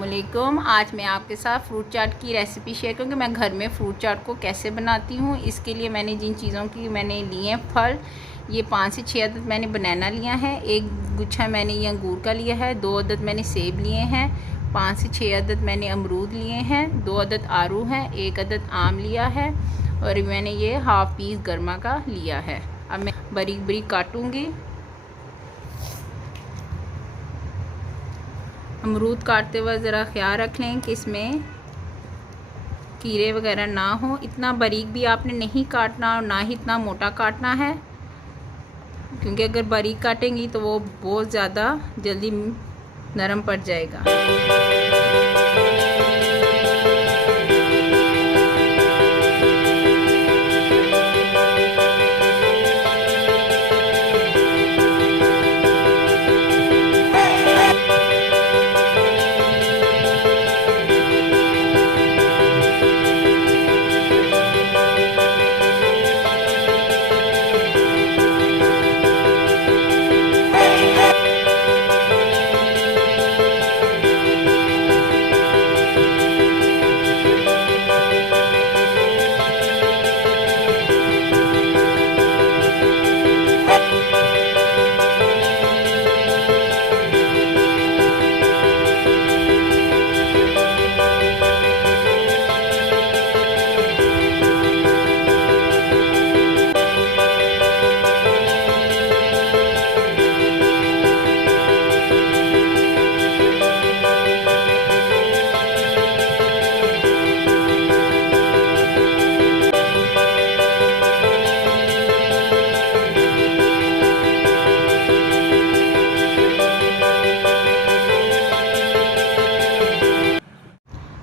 अस्सलामुअलैकुम। आज मैं आपके साथ फ्रूट चाट की रेसिपी शेयर करूँगी। मैं घर में फ्रूट चाट को कैसे बनाती हूँ। इसके लिए मैंने जिन चीज़ों की मैंने लिए हैं फल, ये 5 से 6 अदद मैंने बनाना लिया है, एक गुच्छा मैंने ये अंगूर का लिया है, 2 अदद मैंने सेब लिए हैं, 5 से 6 अदद मैंने अमरूद लिए हैं, 2 अदद आड़ू हैं, 1 अदद आम लिया है और मैंने ये हाफ़ पीस गर्मा का लिया है। अब मैं बारीक बारीक काटूँगी। अमरूद काटते वक्त ज़रा ख्याल रख लें कि इसमें कीड़े वगैरह ना हो। इतना बारीक भी आपने नहीं काटना और ना ही इतना मोटा काटना है, क्योंकि अगर बारीक काटेंगी तो वो बहुत ज़्यादा जल्दी नरम पड़ जाएगा।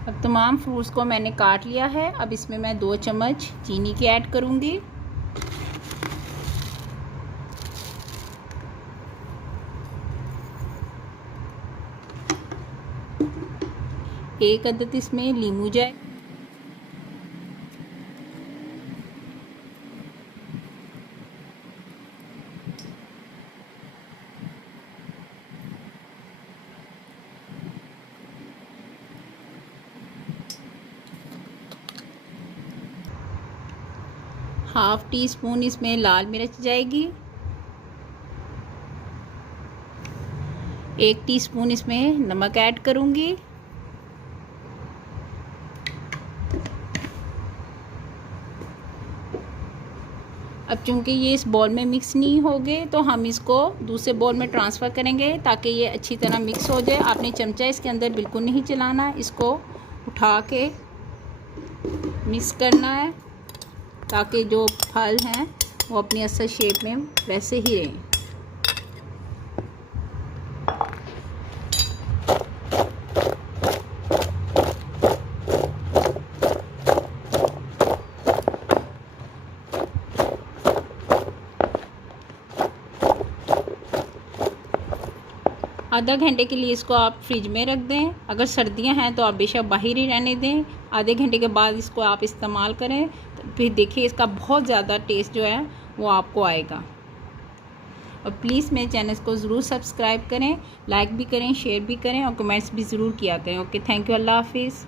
अब तमाम फ्रूट्स को मैंने काट लिया है। अब इसमें मैं 2 चम्मच चीनी की ऐड करूँगी। एक अदद इसमें लीमू जाए, हाफ़ टी स्पून इसमें लाल मिर्च जाएगी, 1 टीस्पून इसमें नमक ऐड करूँगी। अब चूँकि ये इस बॉल में मिक्स नहीं होंगे तो हम इसको दूसरे बॉल में ट्रांसफ़र करेंगे ताकि ये अच्छी तरह मिक्स हो जाए। आपने चमचा इसके अंदर बिल्कुल नहीं चलाना, इसको उठा के मिक्स करना है ताकि जो फल हैं वो अपनी असल शेप में वैसे ही रहें। आधा घंटे के लिए इसको आप फ्रिज में रख दें। अगर सर्दियां हैं तो आप बेशक बाहर ही रहने दें। आधे घंटे के बाद इसको आप इस्तेमाल करें तो फिर देखिए इसका बहुत ज़्यादा टेस्ट जो है वो आपको आएगा। और प्लीज़ मेरे चैनल को ज़रूर सब्सक्राइब करें, लाइक भी करें, शेयर भी करें और कमेंट्स भी ज़रूर किया करें। ओके, थैंक यू, अल्लाह हाफिज़।